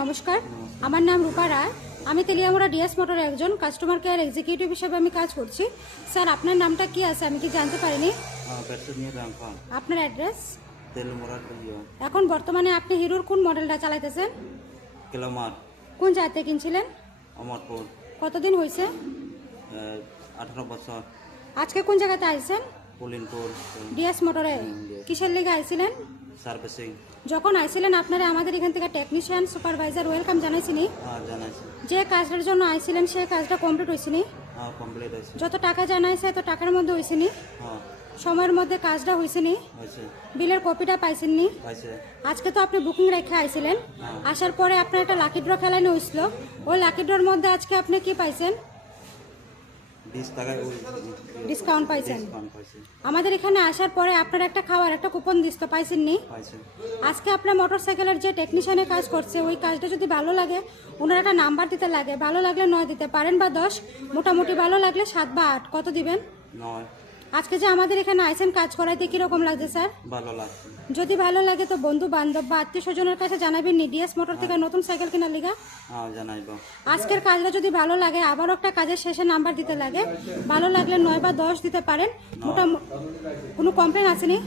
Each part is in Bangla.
নমস্কার, আমার নাম রূপা রায়। আমি তেলিয়ামুড়া ডিএস মোটরের একজন কাস্টমার কেয়ার এক্সিকিউটিভ হিসেবে আমি কাজ করছি। স্যার, আপনার নামটা কি আছে আমি কি জানতে পারিনি? আপনার অ্যাড্রেস? এখন বর্তমানে আপনি হিরোর কোন মডেলটা চালাইতেছেন? গ্ল্যামার। কোন জায়গাতে কিনছিলেন? অমরপুর। কতদিন হয়েছে? 18 বছর। আজকে কোন জায়গাতে আইছেন? পুলিনপুর। ডিএস মোটরে কিসের লিগে আইছিলেন? সার্ভিসিং। যখন আইছিলেন আপনারা আমাদের এখান থেকে টেকনিশিয়ান সুপারভাইজার ওয়েলকাম জানাইছিনি? জানাইছি। যে কাজটার জন্য আইছিলেন সেই কাজটা কমপ্লিট হয়েছিনি? কমপ্লিট হয়েছে। যত টাকা জানাইছে তো টাকার মধ্যে হয়েছিনি? সময়ের মধ্যে কাজটা হয়েছিনি? হয়েছে। বিলের কপিটা পাইছেননি? পাইছে। আজকে তো আপনি বুকিং রেখে আইছিলেন, আসার পরে আপনার একটা লাকি ড্র খেলানো হয়েছিল। ওই লাকি ড্রর মধ্যে আজকে আপনি কি পাইছেন? 20 টাকায় ডিসকাউন্ট পাইছেন। পাইছে। আমাদের এখানে আসার পরে আপনার একটা খাওয়ার একটা কুপন দিত, পাইছেননি? পাইছে। আজকে আপনার মোটরসাইকেলের যে টেকনিশিয়ানে কাজ করছে ওই কাজটা যদি ভালো লাগে ওনার একটা নাম্বার দিতে লাগে। ভালো লাগলে 9 দিতে পারেন বা 10, মোটামুটি ভালো লাগলে 7 বা 8। কত দিবেন? 9। আজকে যে আমাদের এখানে আইছেন কাজ করাইতে কিরকম লাগছে স্যার? ভালো লাগছে। যদি ভালো লাগে তো বন্ধু বান্ধব বা আত্মীয় স্বজনের কাছে জানাবেন নি ডিএস মোটর থেকে নতুন সাইকেল কেনার লিগা? জানাইব। আজকের কাজটা যদি ভালো লাগে আবারও একটা কাজের শেষে নাম্বার দিতে লাগে। ভালো লাগলে 9 বা 10 দিতে পারেন। মোটামুটি কোনো কমপ্লেন আসেনি?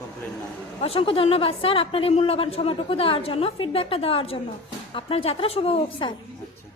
কমপ্লেন না। অসংখ্য ধন্যবাদ স্যার আপনার এই মূল্যবান সময়টুকু দেওয়ার জন্য, ফিডব্যাকটা দেওয়ার জন্য। আপনার যাত্রা শুভ হোক স্যার। আচ্ছা।